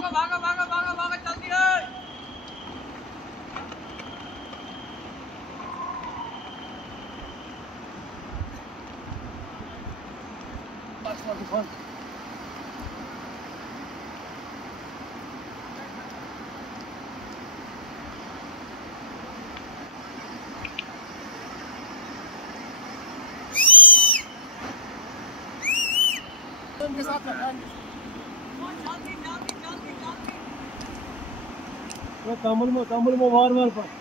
भागो भागो भागो भागो भागो जल्दी है। के साथ जल्दी जल्दी जल्दी जल्दी। तमिल में वार वार पर